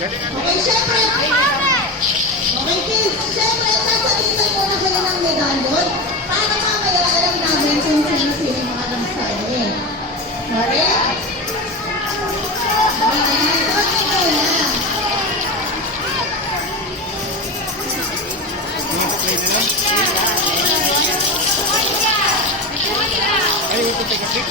Okay, syempre. Okay, kids. Syempre, sasabitan muna kayo ng medalyon para mamaya alam namin kung sino-sino yung mga nagsabi. Correct? Okay, ito muna. Ay, ito taga-pick.